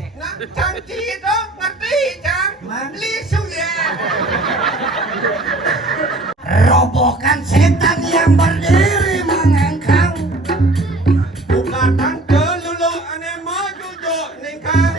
Nang chang chi đó mati chang li su ya. Robohkan setan yang berdiri mengangkang. Buka tangke lulu ane maju jo ningkang.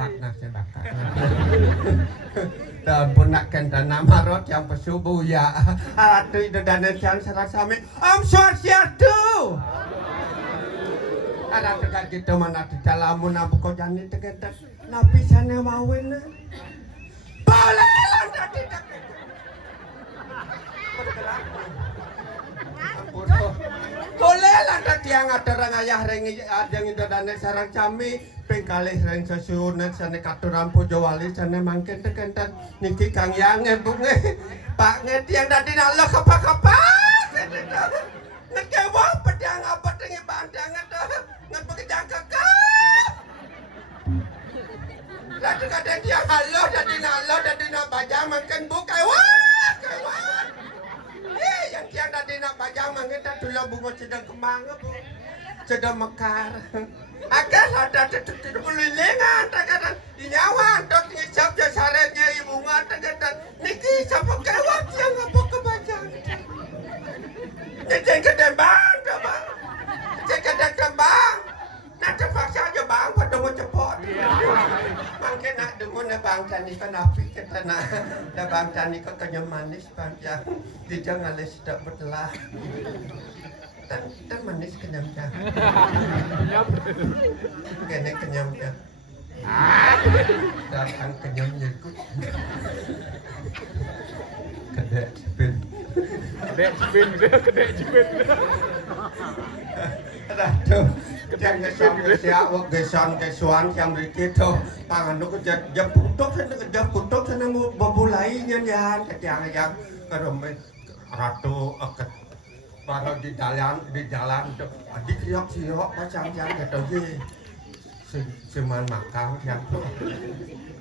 Kakak saya bakar. Dan punakan dan nama rot yang pesubuh ya. Aduh itu dan yang serasami. Om Swastiastu. Ada tekan gitu mana di dalam nabu kau jani tekan nabi sana mawin. Boleh lah tadi tekan. Boleh lah tadi yang ada orang ayah rengi yang itu dan sarang kami pengkalih reng sesunan sana katuran pujo wali sana mangkin tekan niki kang yang bunge pak ngerti yang tadi nak lo kapa ngekewa pedang apa dengan pandangan tuh nggak pakai jangka lalu kadang dia halo jadi nak baca makan buka wah yang tiang tadi nak baca makan tak dulu bunga sedang kembang sedang mekar akan ada tetap berlilingan terkadang nyawa dok ngicap jasarannya ibu bunga terkadang niki siapa kewat yang apa kebaca Cek kedai bang, bang. Cek kedai kembang. Nak terpaksa aja bang, pada mau cepot. Mungkin nak dengar nak bang Cani kan api kita nak. Nak bang Cani kan kenyam manis panjang. Tidak ngalis tak bertelah. Dan manis kenyam jang. Kene kenyam jang. Datang kenyam nyekut. Kedai spin. Kedek jepit. Aduh, jangan sampai siapa gesan yang begitu. Tangan itu kejap kutuk sana membulainya ya. Kejang yang kerumit ratu baru di jalan itu adik siok macam yang kata cuman makan yang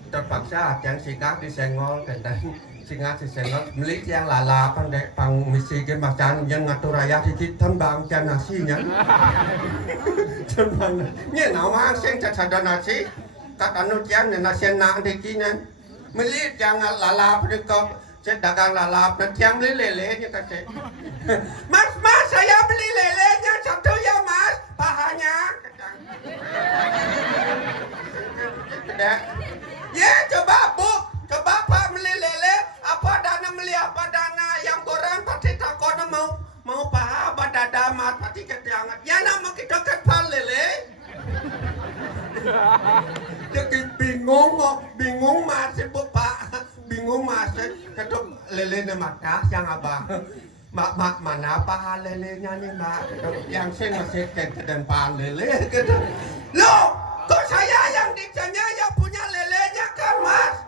terpaksa yang sikap disenggol dan singa disenggol beli yang lala pandai pang misi ke macam yang ngatur raya dikit tembang dan nasinya cuman ni nama sing cacada nasi kata nutian nasi nak dikinan beli yang lala pendekap dagang lalap nanti yang beli lelenya kata mas saya beli lelenya satu ya mas pahanya ya coba pak beli lele apa dana yang korang pasti takut mau paha apa dada mat pasti ketangan ya nama kita kan lele jadi bingung masih pak bingung masih ketuk lele ni mata yang abang mak mana paha lelenya ni mak yang saya masih dan paha lele ketuk lo kok saya yang di sana yang punya lelenya kan mas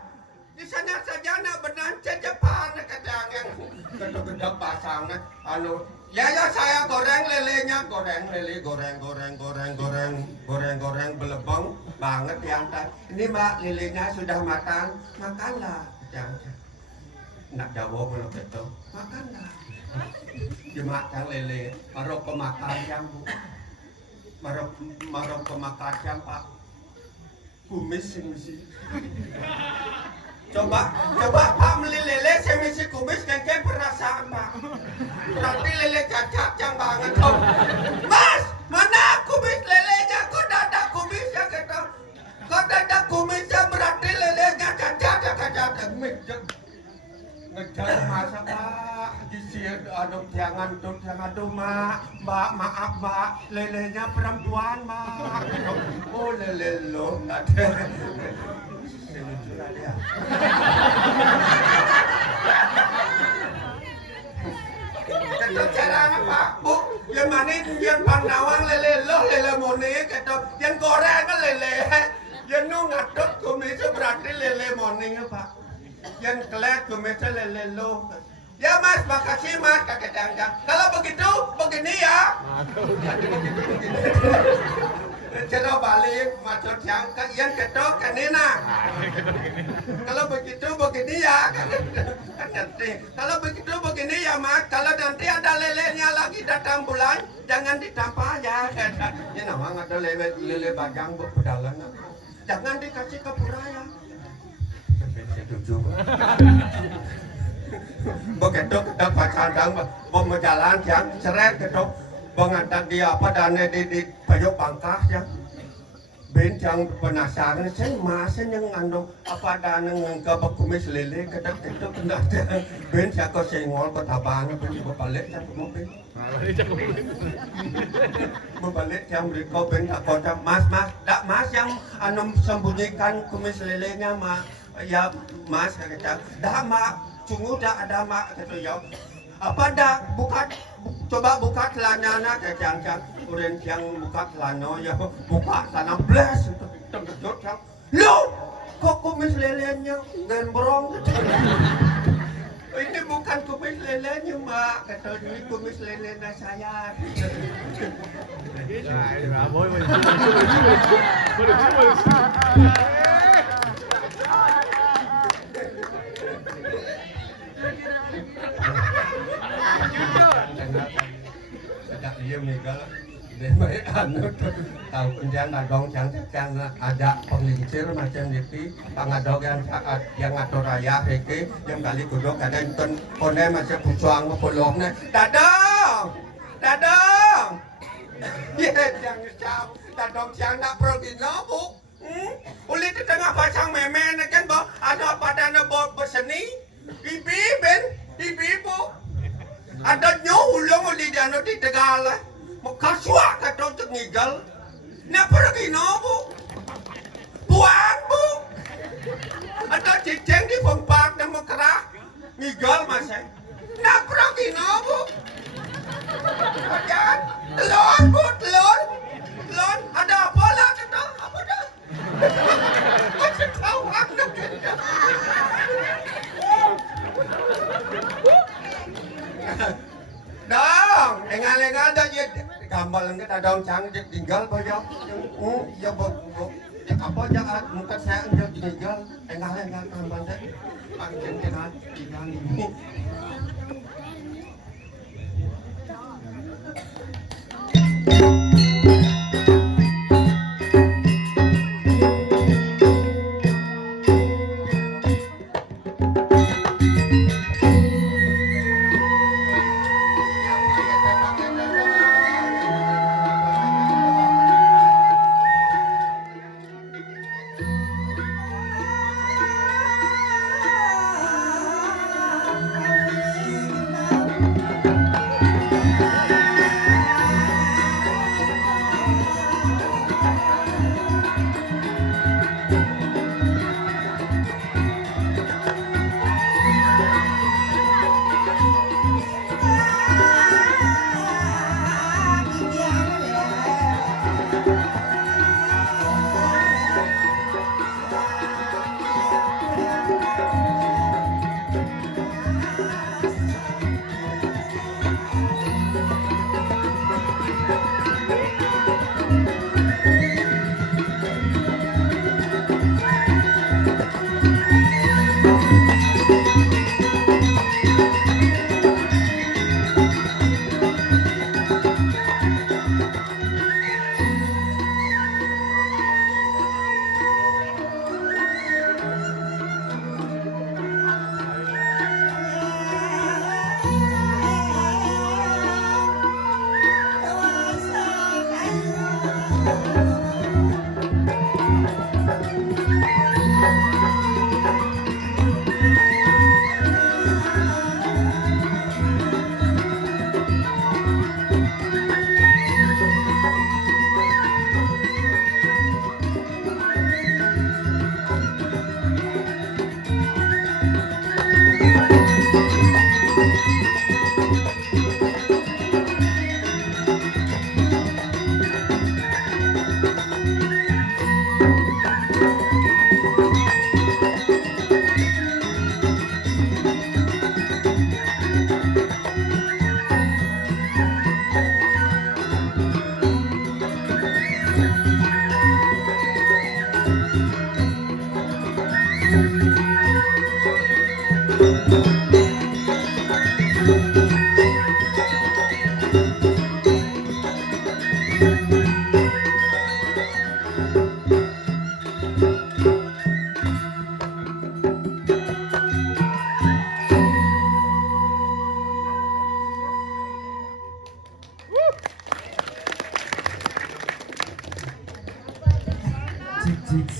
di sana saja nak benancet Jepang kadang yang gedek pasang anu ya saya goreng lelenya goreng belebong banget yang ini mak lelenya sudah matang makanlah jangan nak jawab kalau gitu makanlah dimakan lele marok pemakan yang marok pemakan yang pak kumis misi coba pak beli lele saya misi kumis kan perasaan pak berarti lele cacat yang banget om mas mana kumis lelenya kok dada kumisnya gitu kok dada kumisnya berarti lelenya cacat ngejar masa pak disir aduh jangan mak maaf mak lelenya perempuan mak oh lele lo ada kata cara apa bu yang mana yang pandawang lele mone kata yang goreng kan lele yang ngaduk kumis berarti lele mone pak yang kelek kumis lele lo ya mas makasih mas kakek jangka kalau begitu begini ya cara balik macam jangka yang kedok kanina kalau begitu begini ya kalau begitu begini ya mas kalau nanti ada lelenya lagi datang bulan jangan ditampar ya ini namanya ada lele bajang pedalang jangan dikasih ke Puraya. Setuju. Begitu kita pacandang mau jalan yang seret gitu, mengantar dia apa dana di payung pangkas yang bencang penasaran saya masih yang anu apa dana ngangka kumis lele kadang itu kena bencang kau sengol kau tabang kau balik yang mobil membalik yang berikut bencang kau mas tak mas yang anu sembunyikan kumis lelenya mak ya mas kata dah mak sungguh dah ada mak kata ya apa dah coba buka celana kacang uren yang buka celana ya buka celana bless itu terkejut yang lu kok kumis lelenya gembrong ini bukan kumis lelenya mak kata ini kumis lelenya saya sejak dia meninggal dia baik anu tahu penjana dong yang ada pengincir macam itu pangadog yang ngatur raya heke yang kali kudok ada nonton kone macam pucuang polongnya dadong ya yang jauh dadong yang nak pergi nopo uli di tengah pasang meme kan bo ada pada nebo berseni ibi bu ada nyulung di dano di Tegal mau kasua kata untuk ngigal nak pergi nopo buang bu ada ciceng di pempak dan mau kerah ngigal masa nak pergi nopo ajan telur bu telur ada apa lah kata apa dah macam tahu aku dong, engal dah je gambar langit ada orang canggih tinggal bayar. Ya apa jangan muka saya enggak tinggal engal gambar saya. Panjang tinggal ini.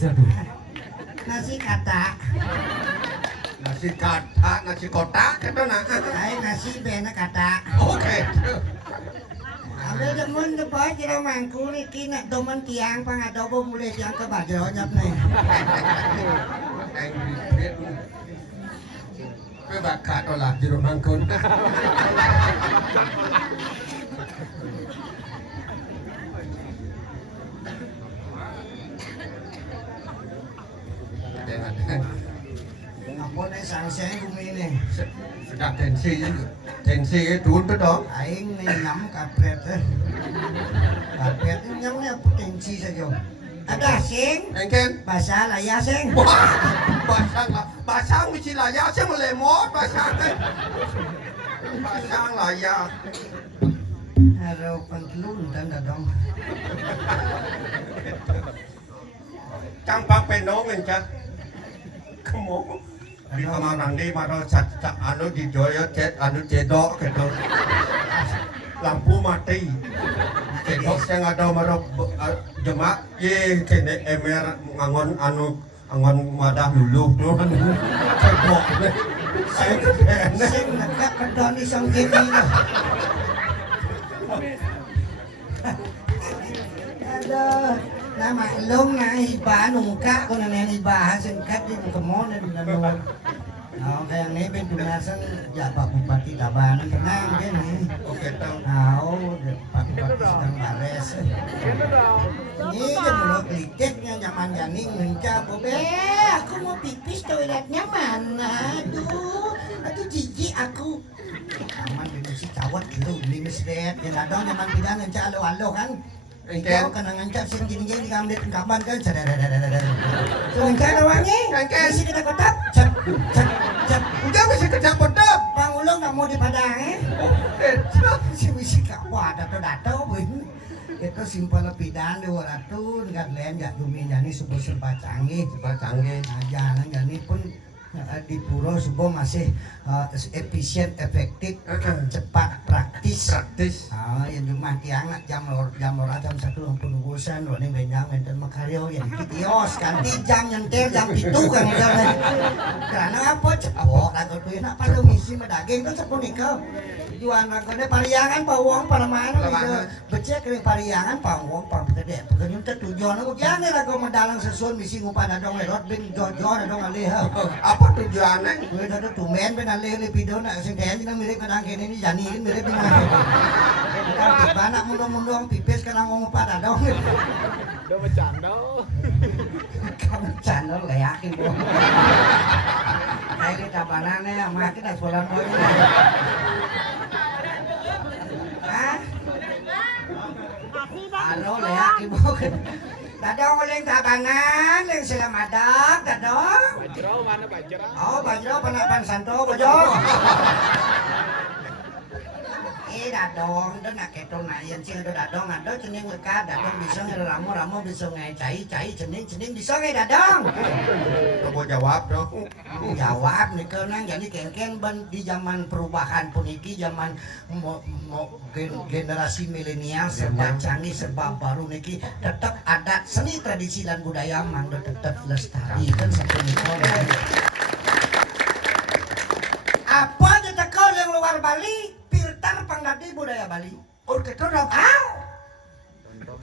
Nasi kata. Nasi kata, nasi kotak gitu nah. Ay nasi bena kata. Oke. Ambil demen depan kira mangku iki nak domen tiang pangadobo mulai tiang ke badro nyap nih. Ke bakat olah jero mangkun. Ampun nih sang bumi nih. Sudah tensi itu dong. Aing nih nyam kapret kapret nyamnya potensi saja. Ada sing Engken. bahasa laya sing. Basang mesti layak sih melemot basang. Basang layak. Haro pentelun tanda dong. Campak pendong encak. Kamu di kamar mandi mana anu di joyo cet anu cedok gitu. Lampu mati. Cedok yang ada mana jemak ye kene emer ngangon anu angon madah luluh tuh. Cedok. Saya kene. Sing nekap pedon isong gini lah. Aduh, nama elong na iba nungka ko na nang iba singkat din kemo na nanon. Kaya nga bentunasan jaba bupati Tabanan tenang din Oke tau. Pati sedang bares. Ini kan mulai klikit nya nyaman janing mencap. Aku mau pipis toiletnya mana? Aduh jijik aku. Aman di si cawat lu ini mesdet. Yang ada nyaman bilang ngencak alo kan. Engkau kena ngancap sing gini-gini diambil tengkapan kan. Ngencak wangi. Isi kita kotak. Cep. Udah bisa kerja kodok. Bang Ulung nggak mau dipadang si kawa dato bun itu simpel pidan 200 nggak lain nggak duminya nih subuh serba canggih jalan jadi pun di Puro subuh masih efisien efektif cepat praktis yang cuma tiang jam satu penunggusan lo nih benyang menten makaryo yang kios ganti jam nyentir jam itu kan karena apa cepok lagu tuh enak pada misi medaging kan sepuluh nikah jualan lagunya pariangan pawang parmaan becek kering pariangan pawang gede pekenyum tujuan aku jangan lagu medalang sesuai misi ngupan adong lewat bin jojo adong alih apa tujuannya? Gue tadi tumen ben alih video nak sing kaya kita mirip kadang kene ini jani ini mirip dengan kita banak mundong pipis kadang ngupan adong udah bercanda kamu channel lah yakin bro kayak kita banane sama kita sekolah boy hah? Ano lah yakin bro dadong uling tabangan yang selamadak dadong Bajro mana Bajro? oh Bajro panapan santo Bajro dadong dan nak ketong na yan sing dadong ado cening lekat dadong bisa ngeramu bisa ngecai cening bisa nge dadong Kamu jawab dong. jawab nih kenang jadi kengkeng di zaman perubahan puniki zaman generasi milenial serba canggih serba baru niki tetap adat seni tradisi dan budaya mang tetap lestari kan seperti itu apa aja tekol yang luar Bali filter pangdadi budaya Bali kita udah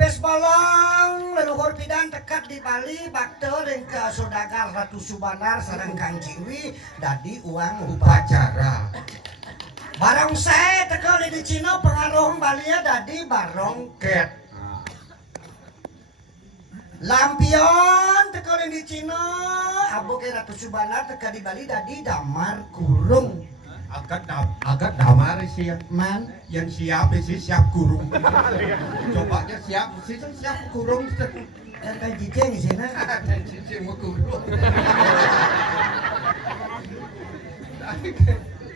pes bolong leluhur pidan dekat di Bali bakte ke saudagar Ratu Subanar sareng Kang Ciwi dadi uang upacara barong saya tekel di Cina pengaruh Bali dadi barong ket lampion tekel di Cina abu ke Ratu Subanar tekel di Bali dadi damar kurung agak damar sih ya. man Yang siap sih siap kurung. Cobanya siap sih siap kurung. kan jijeng di sini Cici mau kurung.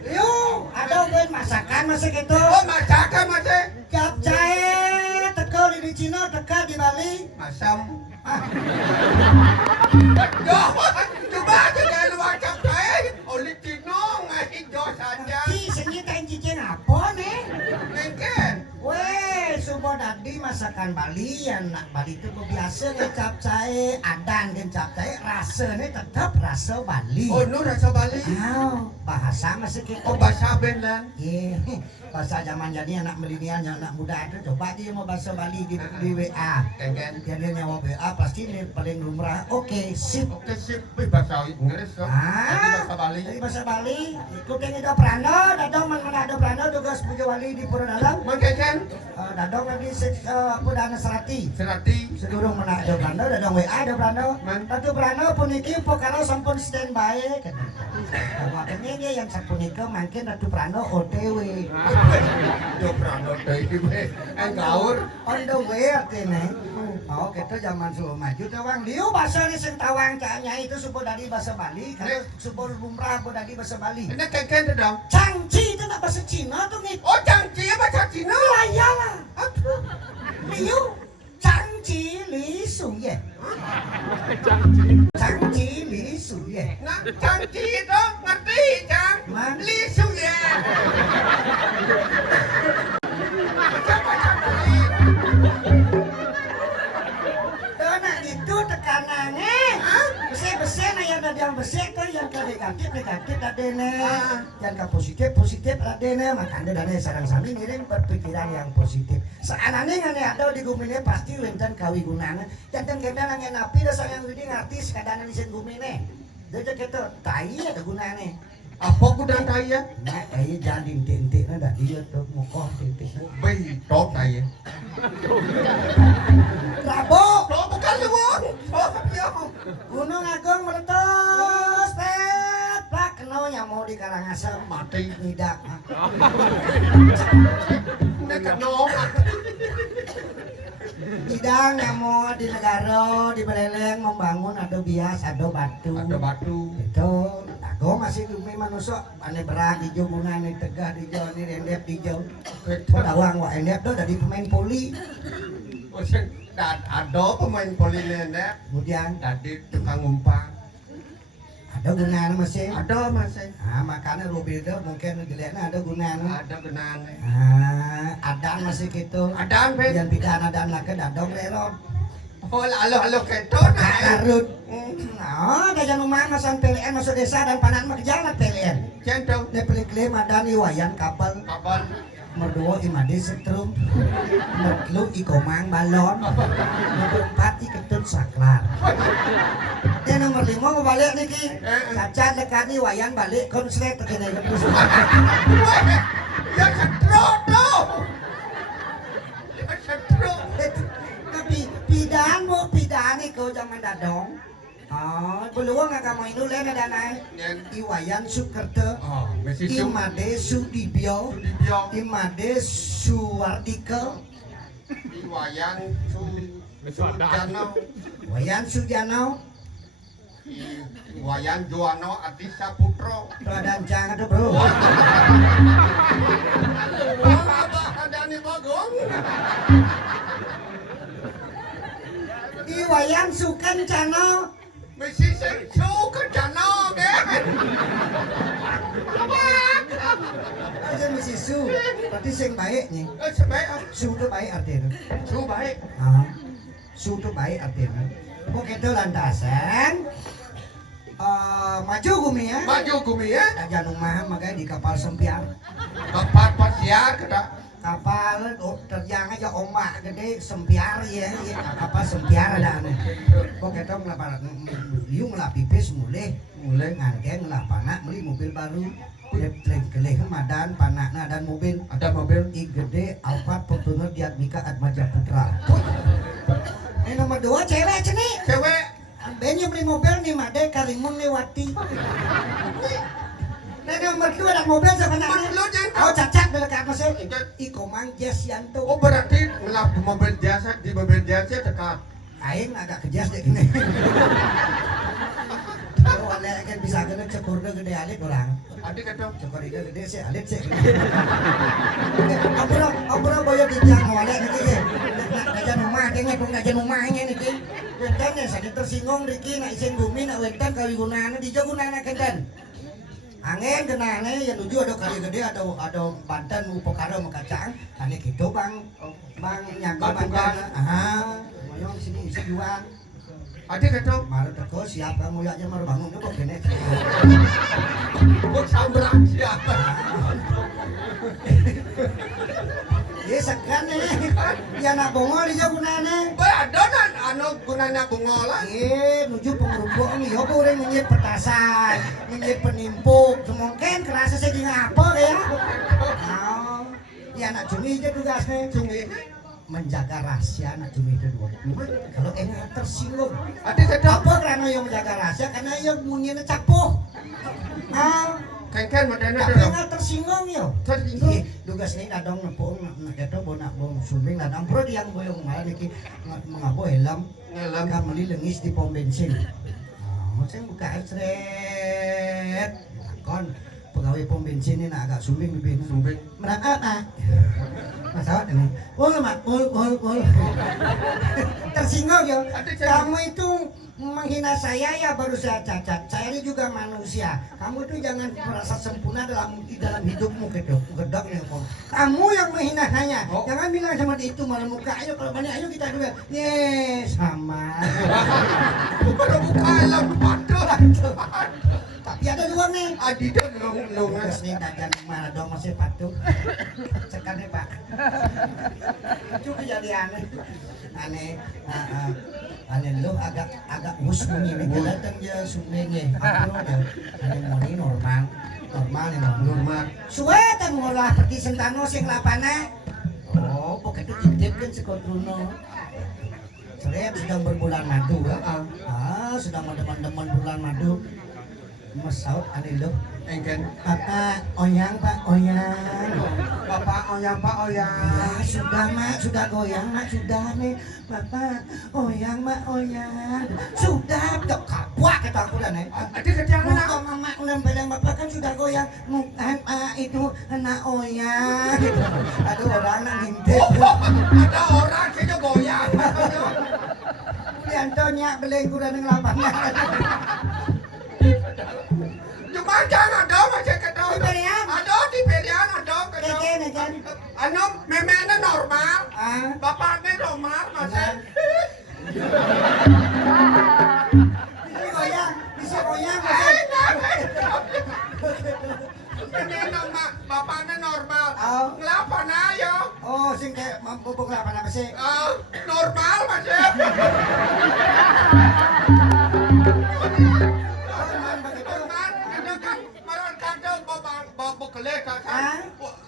yuk ada ben masakan masak itu Oh masakan masih. capcay tekel di Cina dekat di Bali Masam. Coba aja dari luar capcay. Oleh Cino ngasih jos saja. Ci, sengi kain cicing apa nih? Mungkin. Weh, subo dadi masakan Bali yang nak Bali itu biasa ngecap cair, adan ngecap cair, rasanya tetap rasa Bali. Oh, nu rasa Bali. Bahasa masih kita. Oh, bahasa Benlan. Iya, bahasa zaman jadi anak milenial yang anak muda itu coba dia mau bahasa Bali di WA. Kengen. Dia nyawa WA pasti ini paling lumrah. Oke, sip. Oke, sip. Bahasa Inggris kok. Tadi bahasa Bali. Dari bahasa Bali, ikutin itu Prano, dadong mana ada Prano tugas puja wali di Pura Dalam. Mengkeken. Dadong lagi Pudana Serati. Serati. Sedurung mana ada Prano, dadong WA ada Prano. Man. Tatu Prano puniki pokaro sampun standby. Makanya dia yang sapunika mungkin Ratu Prano OTW. Yo Prano dewe. Gaur. On the way artinya. Oh, kita zaman sebelum maju tawang liu bahasa ni sing tawang caknya itu supo dari bahasa Bali, kalau supo lumrah po dari bahasa Bali. Ini keken tu dong. Cangci itu nak bahasa Cina tu nih. Oh, Cangci bahasa Cina. Iyalah. Liu Cangci Li Su Ye. Cangci Li Su Ye. Nah, Cangci itu ngerti, Cang. Li Su Ye. Itu tekanannya besi-besi nah yang ada yang besi itu yang ke negatif adene yang ke positif adene makanya dana sarang sami ngiring berpikiran yang positif seanane ngane ada di gumine pasti wenten kawigunana jantan kita nangen api dasar yang gede ngartis kadang di sen gumine dia kita tai ada gunane apa gudang kaya? nah kaya jadi tintik nah dah dia tuh mukoh tintik Bayi, top kaya. Rabok Oh, bukan luwung. Oh, iya. Gunung Agung meletus, pet, plak, kena nyamuk di Karangasem, Mati. tidak. Ini kenong. Tidak nyamuk di negara, di Beleleng membangun ada bias, ada batu. Ada batu. Itu, Agung masih bumi manusia, ane berak di Jomungan, di Tegah, di Jawa, di Endep, di Jawa. Dawang, wah Endep tuh dari pemain poli. Oh, ada pemain polinenek. Kemudian Tadi tukang umpan. ada gunaan masih. Ada masih. Nah, makanya lu beda mungkin giliran ada gunaan. Ada benangnya. Adan masih gitu. Ada ben. Yang pidana dan laki dadong lelon. Oh, halo keto nah. Karut. Nah, ada yang rumah masan PLN masuk desa dan panan mah kejalan PLN. Centong. Dia pilih klaim ada iwayan kapal. Kapan? Merduo imade setrum. Mertlu ikomang balon. Merempat iketut saklar. Dia nomor 5 mau balik nih ki. Cacat dekat iwayan balik konslet terkena terus. Ya setruk tuh. Ya setruk. Tapi pidan ikaw zaman dadong. Peluang agak main dulu na danay. Iwayan Sukerto. Oh, Messi Su. Imade Sudibyo. Dibyo. Imade Suwartika. Iwayan Sujano. Wayan Sujano. Iwayan Joano Adisa Putro. Radan jangan tuh bro. Apa ada nih bagong? Iwayan Sukencana. Messi Su Kencana kan? Aja mesti Su. Berarti sing baik nih. Sebaik Su itu baik artinya. Su baik. Su itu baik artinya. Oke itu lantasan. Maju gumi ya. Maju gumi ya. Aja rumah makanya di kapal sempiar. Tempat pasiar kita. Kapal terjang aja ombak gede sempiar ya, kapal sempiar ada nih. Kok kita ngelapar, liu ngelap pipis mulai ngangkeng ngelap panak beli mobil baru. Kelih madan panakna dan mobil. Ada mobil. I gede Alphard Fortuner Diatmika Atmaja Putra. Ini nomor 2 cewek ceni. Cewek. Bennya beli mobil nih Made Karimun lewati. Nah nomor 2 ada mobil sebenarnya. Oh cacat dekat mesin. Ikomang Jas Yanto. Oh berarti ngelap mobil jasa di mobil jasa dekat. Aing agak kejas deh gini. Kalau ada kan bisa gede cekurnya gede alit orang. Adik kata. Cekurnya gede sih alit sih. Ampura boyo dijang awalnya nih. Najan rumah kayaknya kung najan rumahnya nih. Wenten ya sakit tersinggung Riki nak isin bumi nak wenten kawigunaan di jagunaan kenten. Angin kenane ya nuju ada kali gede ada Banten upokaro sama kacang. Ane gitu Bang. Bang nyago Banten. Moyong sini isi juang. Ade ketok. Maru teko siap kamu ya aja maru bangun kok kene. Kok sambrang siapa? Ye segan ya nak bongol ijo gunane. Boy adonan anu gunanya bungolan. Nuju pengerumbuk nih, yo boleh menyit petasan, menyit penimpuk, semungkin kerasa saya ngapa ya? Ya anak cumi aja tugasnya. Cumi Menjaga rahasia anak cumi itu dua. Kalau enak tersinggung. ade ketok. Apa karena yang menjaga rahasia? Karena yang bunyinya capuh. Kengken modena Tapi dong. nggak tersinggung yo. Tersinggung. Tugas ini nadong nepung, itu bonak bong sumbing nadong pro yang boyong malah niki mengabo helm. Ngelam. Kameli lengis di pom bensin. Saya buka seret. Kon pegawai pom bensin ini agak sumbing lebih Sumbing. Merangkak nak. Masalah ini. Ul. Tersinggung yo. Kamu itu menghina saya ya baru saya cacat. Saya ini juga manusia. Kamu tuh jangan merasa sempurna dalam hidupmu gedok nih kok. Kamu yang menghina saya. Jangan bilang sama dia itu malah muka. Ayo kalau banyak ayo kita dua. Sama. Baru buka alam patok. Tapi ada dua nih. Adi dong Tugas nih dagan mana dong masih patuh. Cekan nih Pak. Itu kejadian aneh. Aneh lo agak mus bunyi nih datang dia sumbengnya. Apa dia? Aneh mau ini normal nih normal. Suwe kan ngolah pergi sentano sing lapana. Oh, pokoknya itu intip kan sekontruno. Saya sedang berbulan madu ya. Sedang teman-teman bulan madu. Mas Saud aneh lo. Engken. Bapak oyang, Pak oyang. Bapak oyang, Pak oyang. Ya, sudah mak, sudah goyang mak, sudah nih. Bapak oyang, mak oyang. Sudah, kok kapua kata aku lah nih. Ade kejangan Muka mama ulam badan bapak kan sudah goyang. Muka itu anak oyang. Aduh orang nak ngintip. Ada orang kayaknya goyang. Liantonya belenggu dan ngelapangan. Cuma jangan dong aja ketok. Pilihan. Ada di pilihan ada ketok. Keken. Anu memenya normal. Ah. Bapaknya normal masih. Ini goyang, bisa goyang. Ini nama bapaknya normal. Oh. Ngelapan ayo. Oh, sing kayak mampu ngelapan apa sih? Normal masih.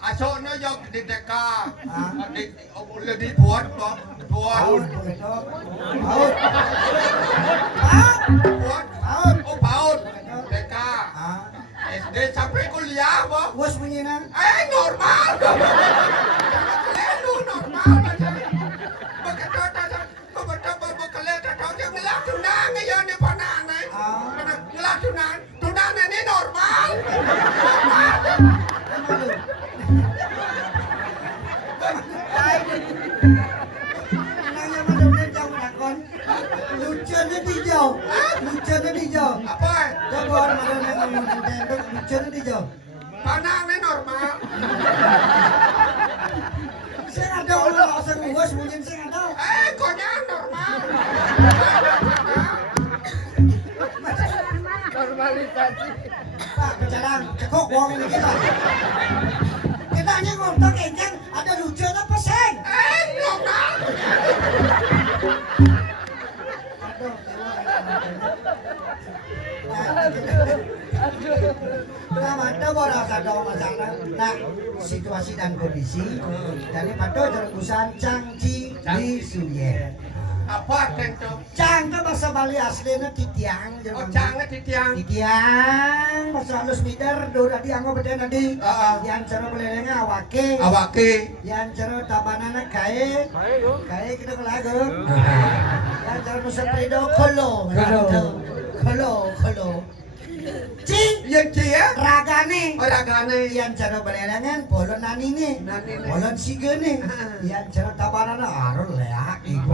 Asoknya yang di deka, di buat, Paut. paut, deka, SD sampai kuliah, boh. Bos bunyi nang. Normal, lu normal aja. Bekerja yang ngelak tunang ya di panah nih, ngelak tunang ini normal. Anaknya bener-bener jauh nakon. Lucunya dijauh. Apa? Coba orang bener-bener ngomong tendok, lucunya dijauh. Panahnya normal. Saya ada orang langsung bos mungkin saya ada. Konya normal. Normalisasi. Pak, bicara cekok uang ini kita. Kita hanya ngontok kencang, ada lucu apa seng? Normal. Nah, mata borak ada masalah. Nah, situasi dan kondisi dari mata terusan Cangci di Suye. Apa tentu? Cang itu bahasa Bali aslinya titiang. Jangan ditiang. Titiang, bahasa halus meter, dora dianggap beda nanti. Yang cara belelengnya awake. Yang cara tabanana kae. Kae kita kelagu. Yang cara nusa predo kolo. Kolo. Ci, Yang cia? ragane. Ragane. Yang cara belelengan polon nanine. Nanine. Polon sigene. Yang cara tabanana arul ya. Ibu.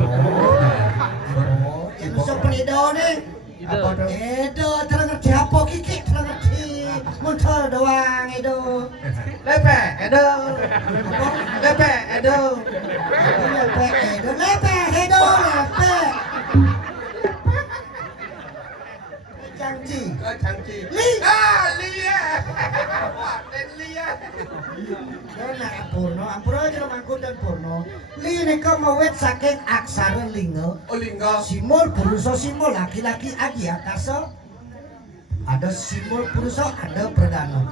Yang nusa predo nih. Apa tuh? Edo, terang ngerti apa kiki, terang ngerti. Muntah aduh. Lepe aduh. Lepe hedo lepe. Janji. Janji. Li. Lia. Wah, dan Lia. Nah, Purno aja mangkut dan Purno. Li nika mawet saking aksara linga. Oh, lingga. Simul purusa simul laki-laki agi akasa. Ada simul purusa, ada perdana.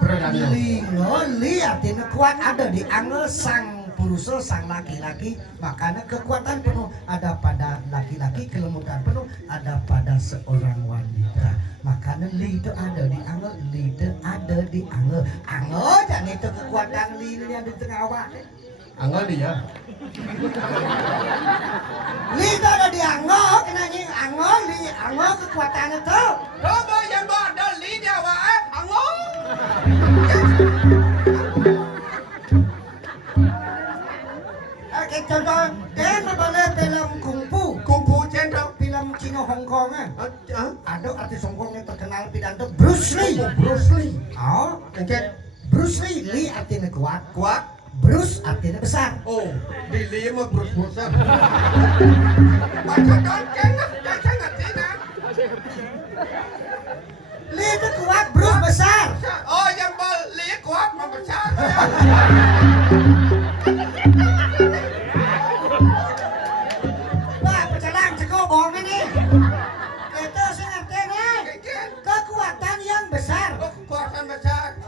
Linga li artinya kuat ada di angel sang purusa sang laki-laki, makanya kekuatan penuh ada pada laki-laki, kelembutan penuh ada pada seorang wanita. Makanya li itu ada di angel, li itu ada di angel. Angel dan itu kekuatan li ini ada di tengah awak. Angel dia. Li itu ada di angel, kenanya angel, li angel kekuatan itu. Coba yang ada li dia wae, angel. Oke, contoh, kan apa film kungfu, Kungfu cendol. film Cina Hong Kong kan? Hah? Ada artis Hong Kong yang terkenal pidato Bruce Lee. Oh, Engket Bruce Lee artinya kuat. kuat. Bruce artinya besar. Oh, di lima berus-berusan. Baca kan baca ngerti nak. Lee itu kuat, Bruce besar. Oh, yang beli kuat membesar. Wah, pecalang ceko bohong ini. Itu saya ngerti nih. Engket. Kekuatan yang besar. Oh, kekuatan besar.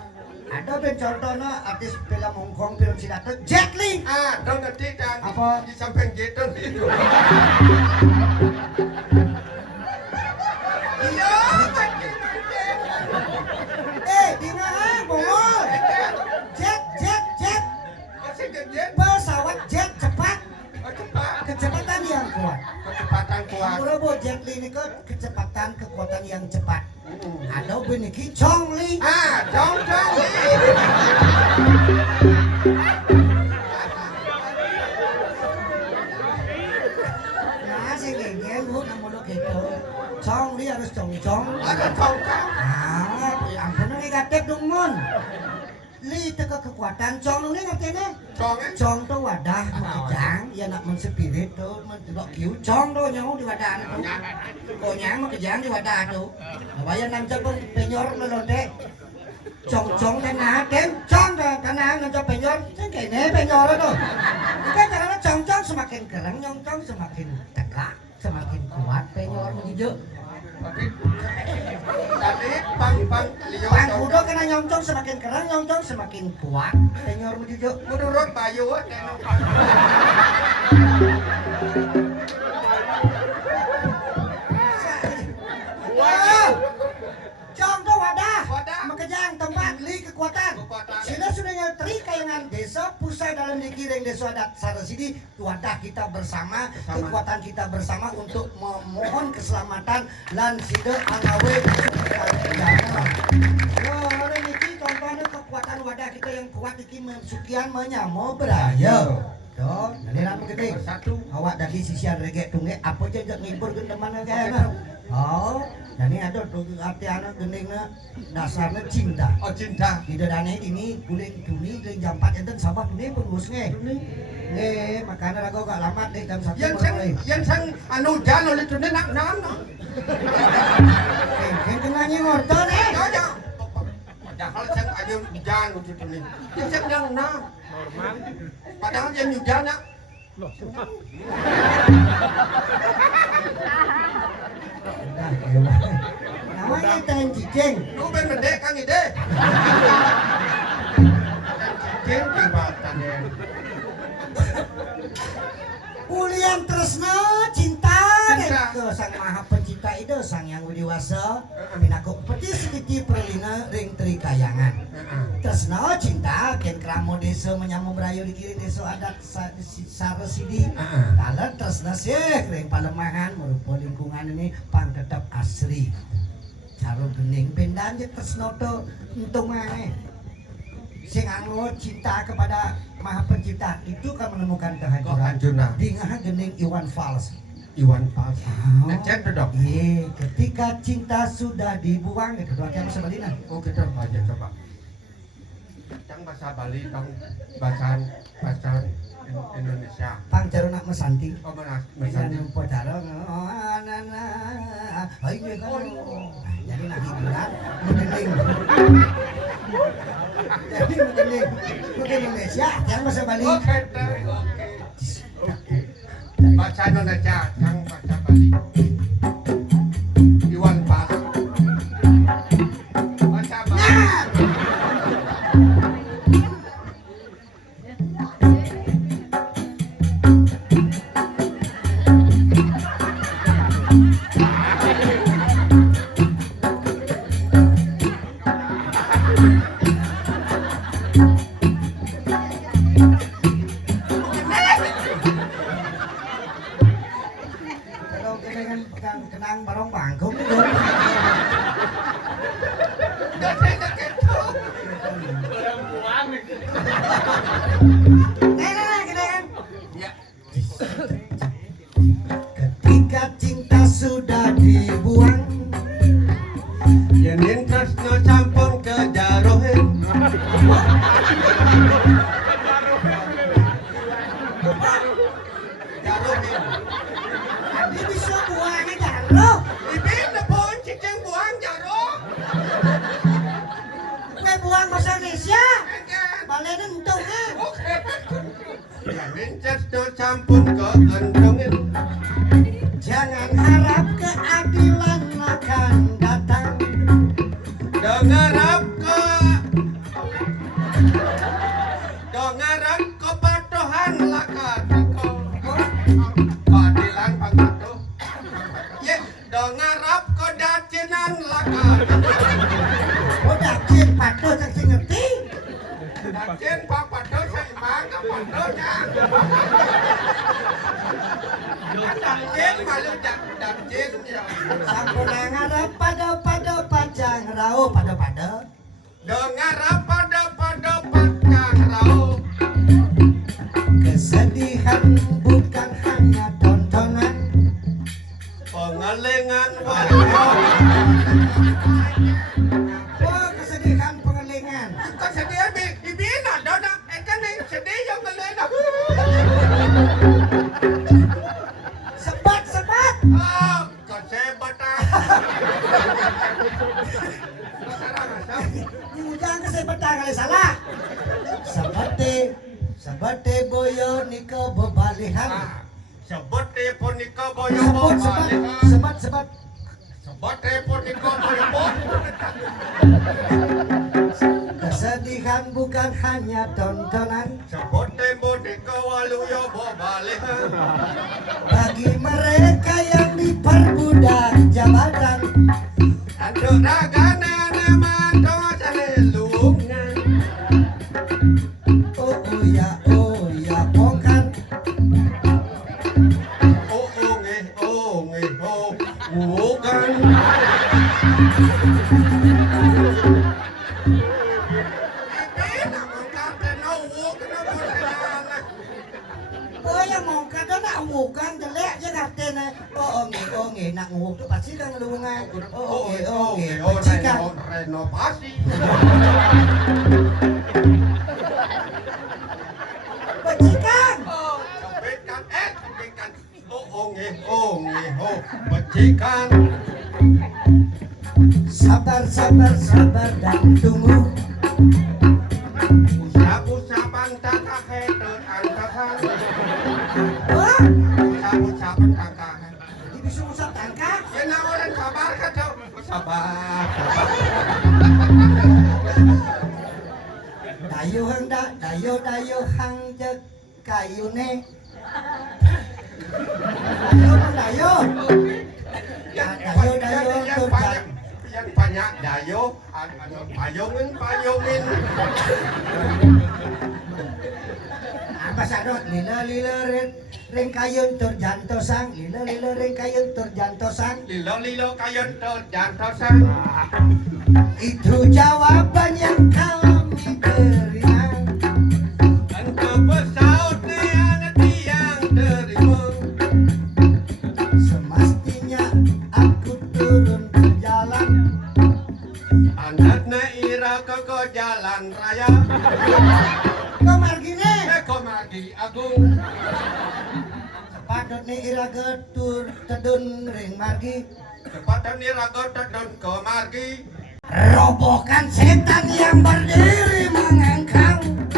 Ada ben contohnya artis film Hong Kong, film Cina Jet Li. Dong ngerti dan Apa? di samping gitu itu. Iya, ngerti. Di mana, Bongol? Jet. Masih gede. Pesawat jet cepat. Oh, cepat. Kecepatan yang kuat. Kecepatan kuat. Berapa Jet Li ini kecepatan kekuatan yang cepat. Ada beniki Chong Li. Jong. Nah, saya gengel lu nama gitu. Chong Li harus Chong. Ada jong. Ya ampun negatif dong mon. Li itu kekuatan Chong ini ngertinya. Chong tuh wadah makejang, ya nak menspirit tuh, mentelok kiu. Chong tuh nyawa di wadah tuh. Konyang makejang di wadah tuh. Bayar nanti pun penyor lelonde. Chong dan naten, Chong dan tanah nanti penyor, cengkene penyor tuh. Itu karena Chong semakin keren, Chong semakin tegak, semakin kuat penyor begitu. Tadi pang Leo. Bang kudo kena nyongcong semakin keren, nyongcong semakin kuat. Penyor begitu. Menurut Bayu, Contoh wadah, Wadah. makejang tempat li kekuatan. Sila sudah nyatri kayangan desa pusat dalam dikiring desa adat Sarasidi. Wadah kita bersama, kekuatan kita bersama untuk memohon keselamatan lan sida angawe niki contohnya kekuatan wadah kita yang kuat iki mensukian menyamo beraya. Tuh, naliran gede. Satu. Awak dari sisian regek tunggek apa aja ngibur gendeman kayak oh, jadi ada tuh arti anak geningnya dasarnya cinta. Oh, cinta. Tidak dane ini guling tuni guling jampat enten sabah tuni pun busnya. Nih, makanya ragu gak lama deh jam 1 Yang sang anu jan oleh tu nak no. Kan kenanya ngorton Ya. Padahal sang ayo jan oleh tu ni. Yang sang yang na. Normal. Padahal yang jan nak. Namanya ten cicing. Lu ben mendek kang ide. Cicing jembatan ya. Ulian tresna cinta Cinta. ke sang maha pencipta itu sang yang widiwasa minaku peti sedikit perlina ring trikayangan tresna cinta ken kramo desa menyamu berayu dikiring desa adat Sarasidi kalau tresna sih ring palemahan merupa lingkungan ini pang tetap asri caro gening pendanya tresna to untung maneh sing anu cinta kepada Maha Pencipta itu kan menemukan kehancuran. Dingah gening Iwan Fals. Necet dok. Iya, ketika cinta sudah dibuang, kedua kita sebenarnya. Oh kita baca coba. yang bahasa Bali tong bahasa Indonesia. Pang jaro nak mesanti. Oh mana Misalnya misalnya podaro anana. Hai gue kan. Jadi nak hiburan mending. Jadi mending Indonesia yang bahasa Bali. Oke. Bahasa Indonesia yang bahasa Bali. Iwan Pas. Bahasa Bali. Kalau kenang kenang barong bangkong itu. Kenang. Ya. Ketika cinta sudah dibuang, Yen tresno campur ke jarohin. Jarohin. dia bisa buangnya jaro. Ibin pun cicing buang jaro. Gue buang bahasa Indonesia. Kan. Balik entung kan. Oke. Yen tresno campur ke gentongin. Jangan harap keadilan akan datang. Dengarap kepatuhan lakat keadilan pangatuh. Ye, dengarap kedacinan lakat. Udah cin patuh tak sing ngerti. Dacin pangatuh seimbang ke patuhnya. Dacin malu dacin ya. Sampun ngarep pada pajang rau pada. Dengarap pada pacang rau. Kesedihan bukan hanya tontonan. Pengelingan Oh, kesedihan pengelingan. kesedihan ibin ada kan yang sedih yang ngelena. Sebat. Ah, kesebatan. Sekarang asal. Jangan kesebatan kali salah. Seperti boyo niko bebalihan. Ah, seperti punika boyo Sebat. seperti punika boyo. Kesedihan bukan hanya tontonan. Seperti punika waluyo bobalik. Bagi mereka yang diperbudak jabatan. Anduk ragana nemanto salelungan. Oh ya bongkar. Bukan. Oh ya mongkar dah nak bukan jelek je katanya. Oh nge nak nguk tu pasti kan ngelungan. Oh cikan. Renovasi. Pecikan. Cepikan. Pecikan. Sabar dan tunggu. Usap-usapan kakak hedon antakan. Wah, Usap-usapan kakak. ini bisa usap tangkap. Ya nak orang sabar kan cok. Sabar. Dayo hang je kayu ne. Dayo. Yang banyak dayo, payungin. Apa sadot lila ring kayun tur jantosang. Lila ring kayun tur jantosang. Lilo kayon to jantosan. Itu jawaban yang kami terima. Engkau pesaut ni anak yang terima. Semestinya aku turun ke jalan. Anak na ira ke jalan jalan raya. Kau margine. Kau margi agung. Patut ni ira getur tedun ring margi. Cepatan ni raga tedon kau margi. Robohkan setan yang berdiri mengengkang.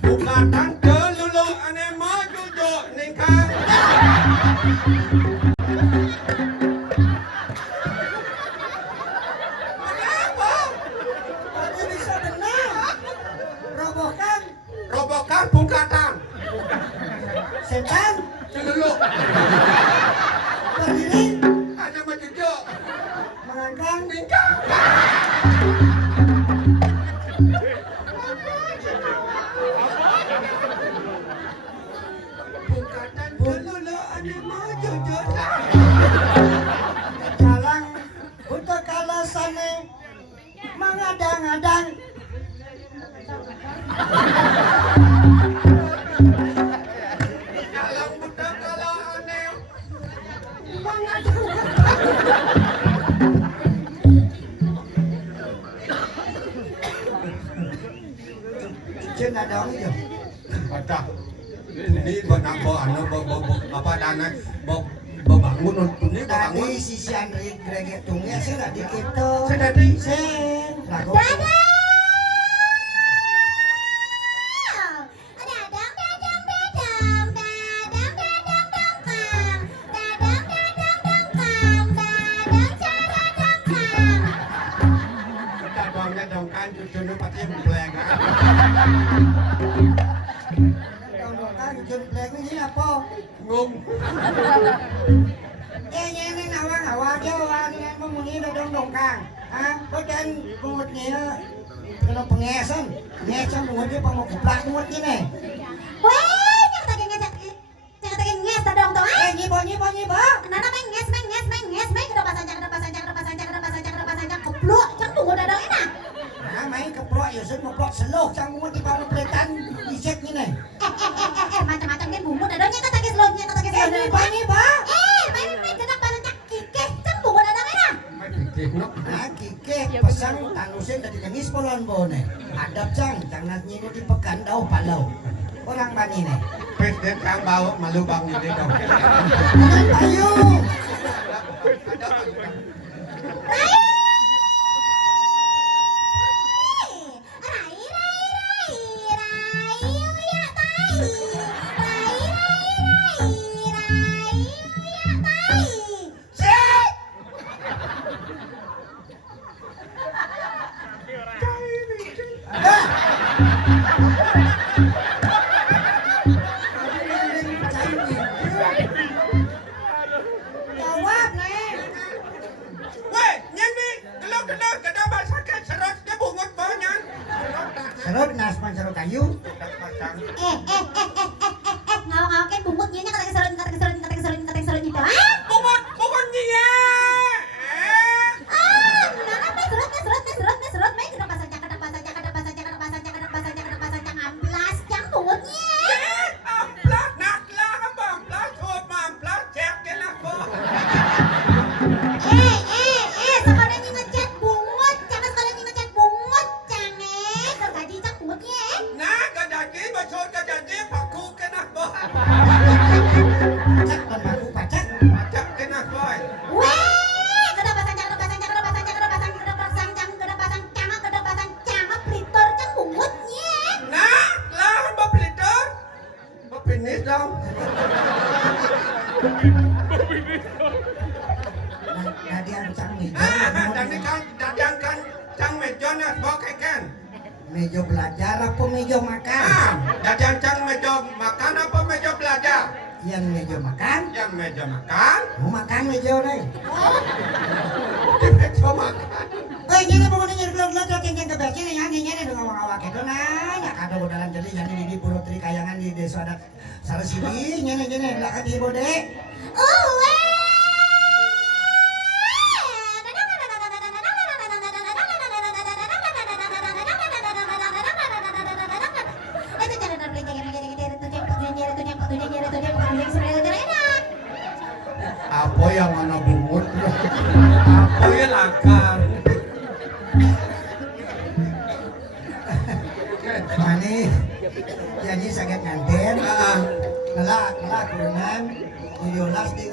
Bukatan kelulu ane maju jo ningkang. Kenapa? Tadi bisa benar. Robohkan Robokan bukatan. setan Kelulu berdiri ane maju jo mengengkang. ningkang. Bukatan kelulu ane maju jo. Jalang untuk kalasane mengadang-adang. Kalau budak kalau ane Trên là đó nhiều. Baca. Ini benak apa dana bangun untuk ini bangun. Tadi si Sian Greg tungnya sih nggak dikit tuh. Sedadi. Sen. Lagu. Kita dongnya dongkan cucu nu pasti mempleng kan. Kan jun plek ini apa? Ngung. Ini nawang-nawang aja wah dengan pemuni dong dongkang. Ah, kau jangan pengutnya kalau pengesan, pengesan pengutnya pengukuplak pengut ini. Nyibo. Nah, main keplok ya, saya keplok seluh, cang pengut di baru peletan, isek ini. Nyibo. Mai pikir nok. Nah, kike pesan tanusin dari nangis polon bone. Adap cang nanyi ini di pekan dau palau. Orang bani nih. Presiden kang bau malu bang ini dong. Ayo. Ada malu bang. Jawab nih. Weh, nyanyi. Gelap kenapa sakit serot dia bungut banyak. Serut nasman serut kayu. Bungut dia. Amplas naklah amplas hop amplas cek kena ko. Nah, kadaki bacot kadaki paku kena ko. Cak dan baku pacak. Pacak kena ko. Nah, lah bapelitor. Bapinis dong. Tadi yang cang nih. Dan kan cang meja nas kan. Meja belajar apa meja makan? Dadan cang meja makan apa meja belajar? Yang meja makan. Yang meja makan, Mau makan meja nih. di meja makan. Nyana pokoknya nyari keluar yang kebaca nih nyana dengan awak itu nanya kado dalam jadi nyana di Puro Tri Kayangan di desa adat Sarasidi nyana belakang di Bode. Apa yang mana bungut? Apa yang lakar?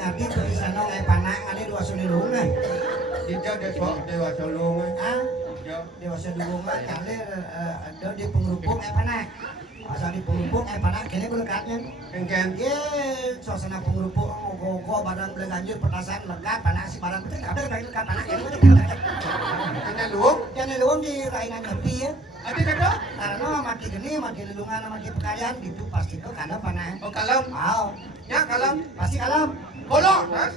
ngati bisa nong panak ngati dua sulung eh. Dia dewa sulung. Ah, dewa sulung kali ada di pengrupuk panak. Asal di pengrupuk panak kene belekatnya. Engken. Ye, suasana pengrupuk ngogo barang belanjut petasan lega panak si barang itu ada baik lekat panak kene. Kene luang di rainan nyepi ya. Ada kata? Karena mati geni, mati lelungan, mati pekayaan gitu pasti tuh kada panak. Oh kalem. Wow, Ya kalem. pasti kalam. Kolok. Mas.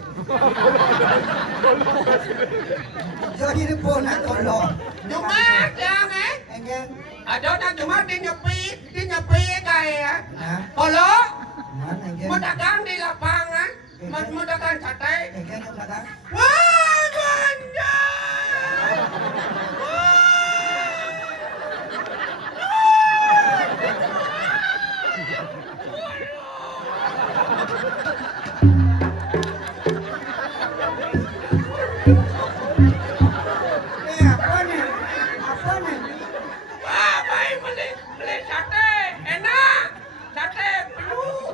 Jadi di pona kolok. Jumat yang Engen. Ada nak Jumat di nyepi kayak. Nah, Kolok. mana engen? Mau dagang di lapangan. Mau dagang sate. Engen yang belakang. Wah, ganja. Apa nih? Apa nih? Wah, baik beli sate. Enak. Sate penuh.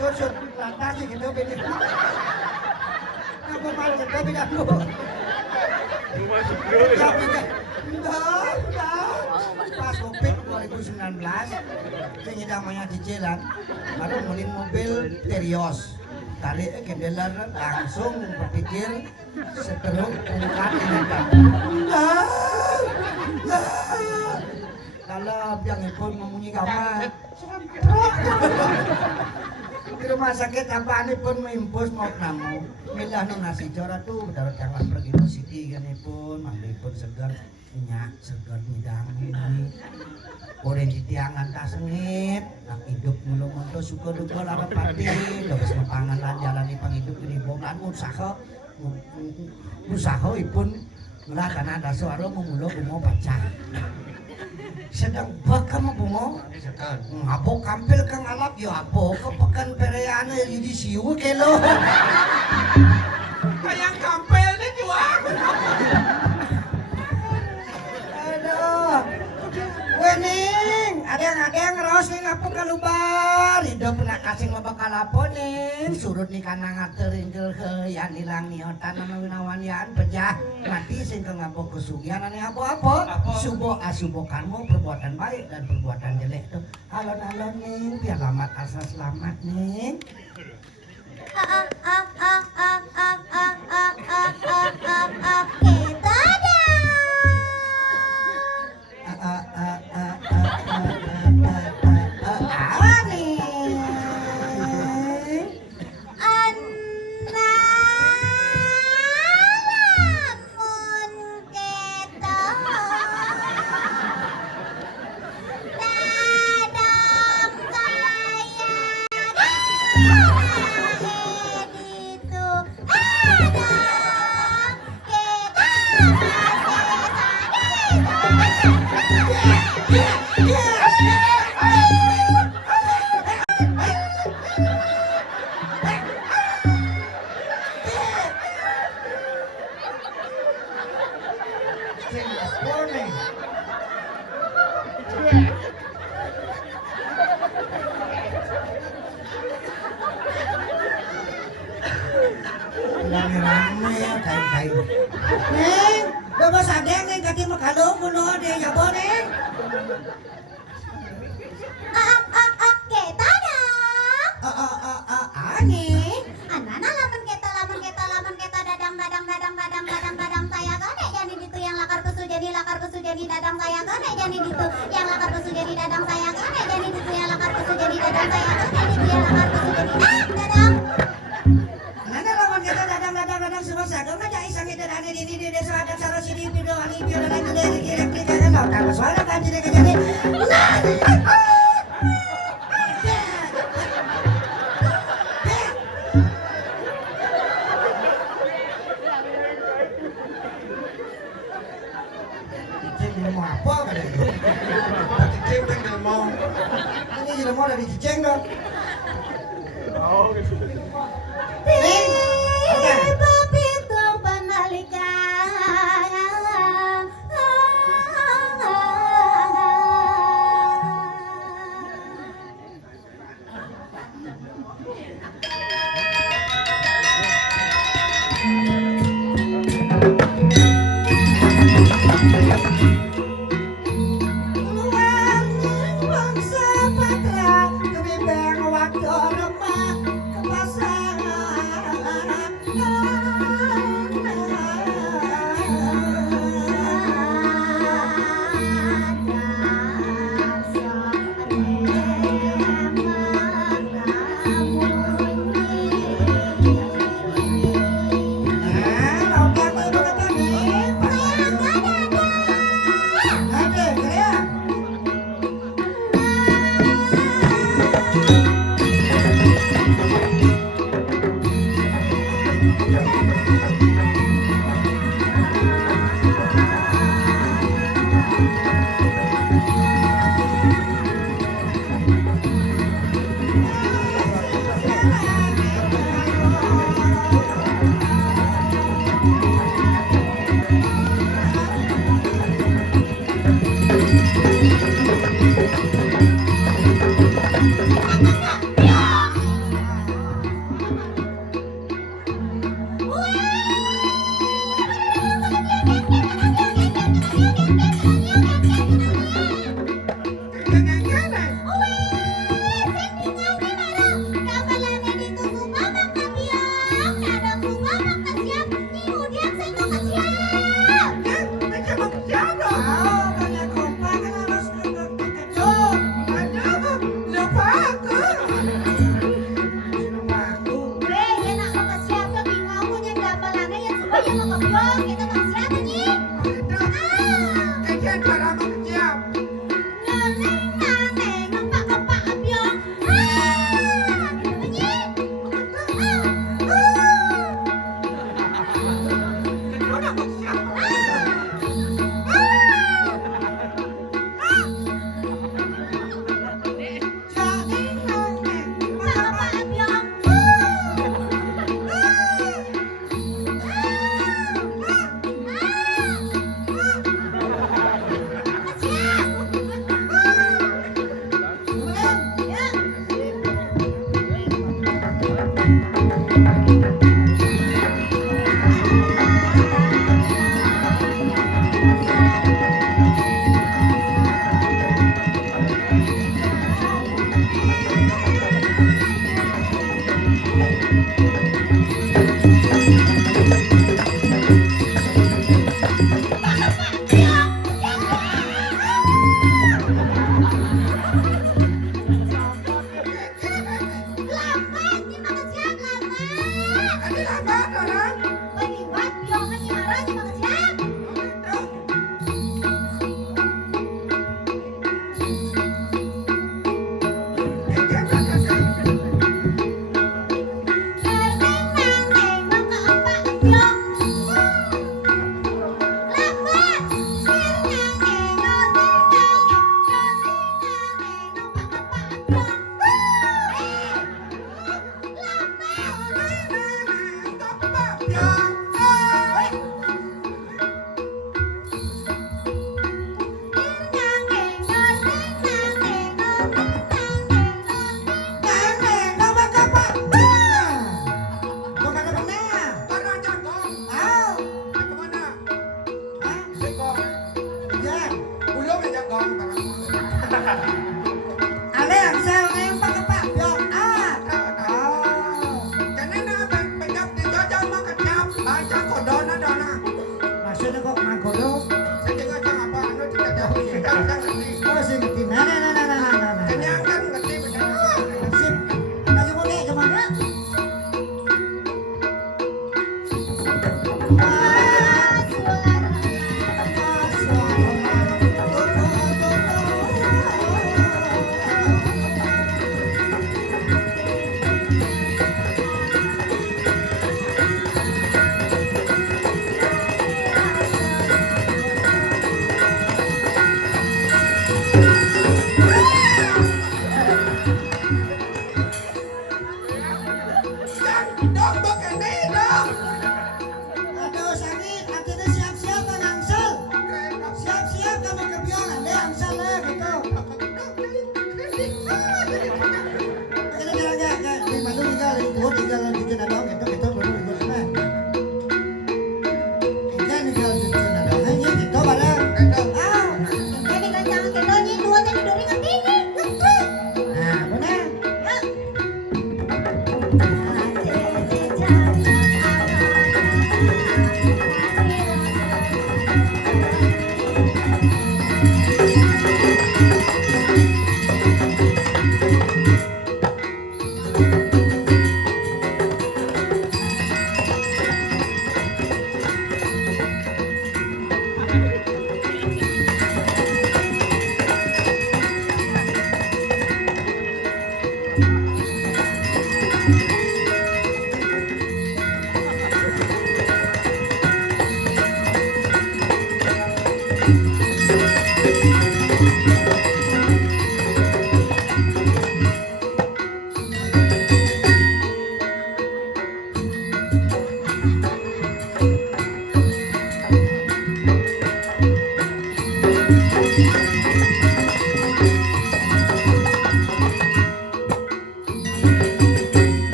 Ayo, sur, lantas sih gitu beda. Apa malu kita beda dulu? Enggak. Pas Covid 2019, saya namanya cicilan, baru beli mobil Terios. Tadi kendelar langsung berpikir seteruk ungkat ini kan. Kalau yang pun memunyi kamar. Di rumah sakit apa ini pun mengimpus mau namu. Milah nu nasi jora tuh darat jangan pergi ke Siti kan pun mandi pun segar minyak segar midang ini. Orang di tiang lantas sengit, nak hidup mulu untuk suka duka lara pati, terus mapangan lan jalan di panghidup ini bolan usaha ipun ngelah karena ada suara memulu mau baca. Sedang bakal mau ngabok kampil kang alap ya abok kepekan pereane di siu kelo. Kayak kampel nih jual. Aduh. Wening, ada yang ngeros nih ngapun kalubar. Hidup pernah kasih mabakal apa nih. Surut nih kana ngaterin ke yan hilang niotan nama winawan yan pejah. Mati sing ke ngapok kesugihan aneh apa-apa. Subo asubokanmu perbuatan baik dan perbuatan jelek tuh. Alon-alon nih, biar lamat asal selamat nih. Rame-rame kain-kain. Neng, bebas ada neng kaki makalong kuno deh ya bo neng. Kita dong. Ani. Anana lamun kita dadang saya gane jadi gitu yang lakar pesu jadi dadang saya gane jadi gitu yang lakar pesu jadi dadang saya gane jadi gitu yang lakar pesu jadi dadang saya gane gitu yang lakar pesu jadi dadang. Nana lawan kita dadang semua sagong aja isang itu ada di desa ada cara sini video ani biar lagi dari kiri kan tahu kalau suara kan jadi jadi. Mau apa kadang? Oh, gitu. Tiba pitung penalikan. Bangsa patra kebibeng waktu remah kepasangan. Dong begini dong. Aduh sakit, artinya siap-siap Kang Angsel. Siap-siap kamu ke biong, ande Angsel lah gitu. Ini jalan-jalan, di Bandung tinggal, di Kuhut tinggal di Junadong, gitu baru ikut sana. Ini tinggal di Junadong, ini gitu bareng. Ah, Jadi ganjang kita nyi dua tadi duri ngerti ini. nah benar.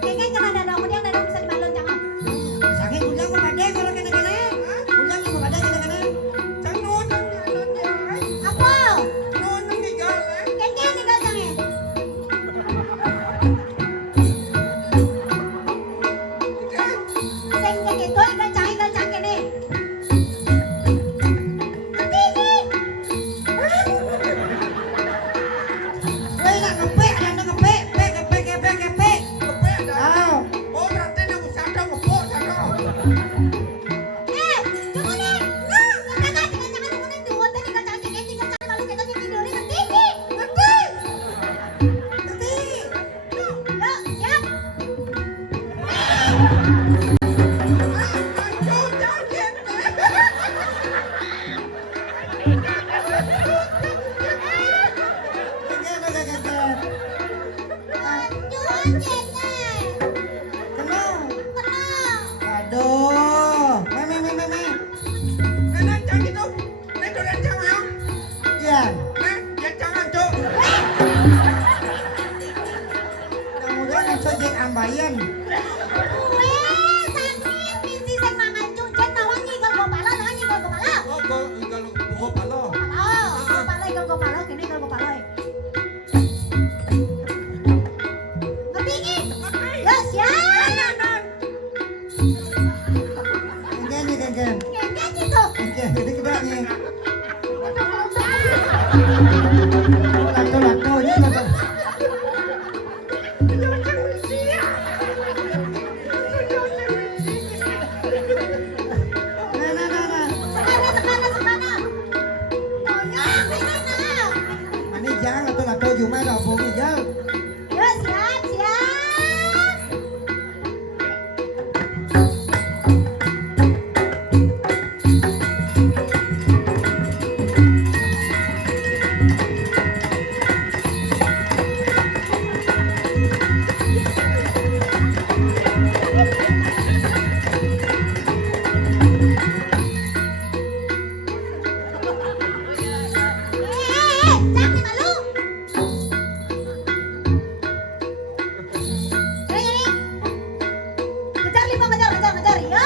Kayaknya kena dadang kemudian dadang bisa dibalon jangan. Sakit ujang mau pada kalau kena-kena. Ujang mau pada kena-kena. Apa? Nunung tinggal. Kayaknya nih ganjangnya. Sing kayak gitu ganjang kene. Nanti ini. Woi nak ngepek, ada ngepek, pek. Ah, Oh berarti dia usah dong ngepok sana. Jangan nih. Nah, jangan kemudian dua tadi ganjang kene tinggal cari balon kita nyi duri ngerti ini. nanti. Yuk, siap. Lanjut, Cece. Kenal. Kenal. Aduh, me. Kena jangan itu. Ini durian jangan. Iya, Ya jangan tuh. mudah-mudahan sojek ambayan. Weh, sakit misi sing mangan cucen nawang nyigal gopala, nawang nyigal gopala. Oh kalau buku palo. Gopala igal gopala, kene igal gopala. Ngerti ini? Ya, siap. Gangan. Kayaknya gitu. Oke, jadi kita nih. Lato, ini lato. Nah. Sekana. Tolong, ini nah. Ini jangan lato cuma ada apa tinggal. Ya, siap. Jangan malu. Ini. Kejar Lima, kejar. Ya.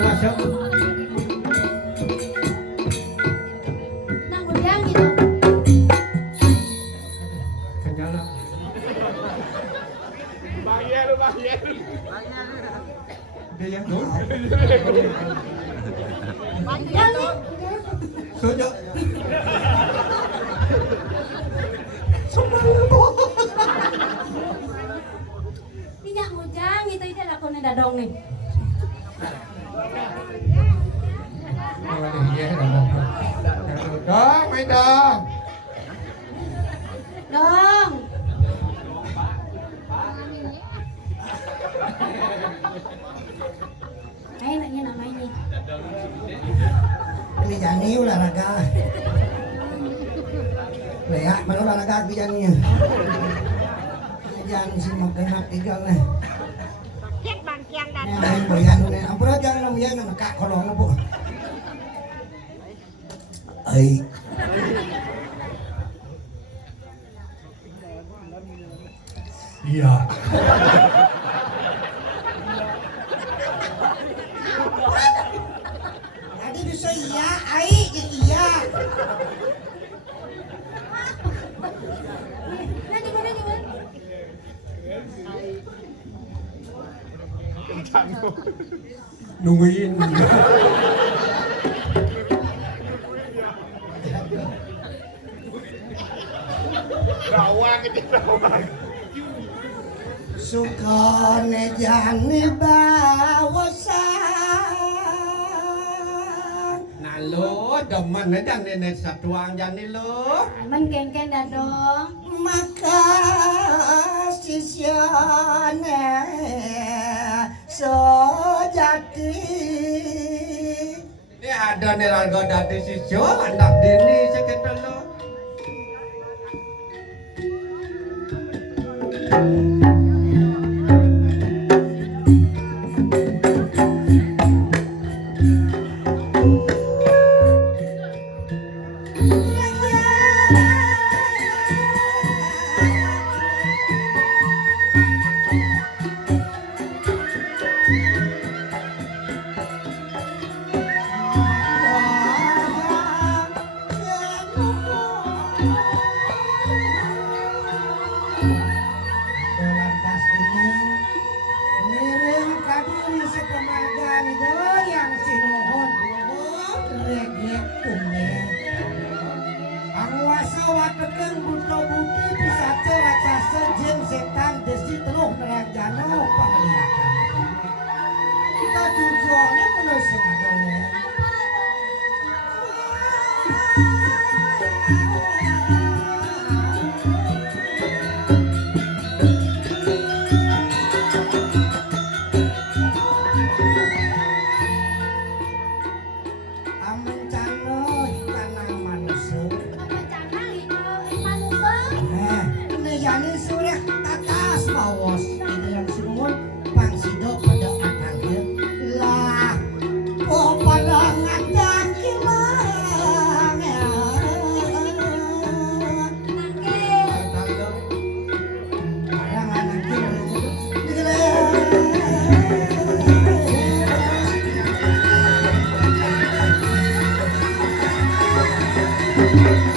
Masuk. Nang undang gitu. Kenyala. Bahaya lu bahaya. Dia yang dulu. Panjang nih. Sujud. Minyak ngujang gitu itu lakonnya dadong nih. Dong, main dong. Dong. Ayo nanya namanya. Ini Jani olahraga. Lea, mana olahraga di Jani? Ini Jani sih makan hati gal nih. Cek bang kiang Main boyan nih. Ampun jangan namanya nama kak kolong apa? Ai. Iya. Tadi bisa iya, ai jadi iya. Nah gimana gimana? Kencang. Nungguin. Rawa gitu rawa. Sukane jani bawasan. Nah lo demen aja nenek satuang jani lo. Men kengken dadong. Maka sisyane sejati. Ini ada nih largo dadi sisyo anak dini sekitar lo. Lantas ini ngirim kadiri setenaga itu yang sinuhun regek tunge angwasa watekeun buto bukti bisa rasa sejen setan desi teluh nerajana panglihatan kita tujuannya penuh sengadone Thank you.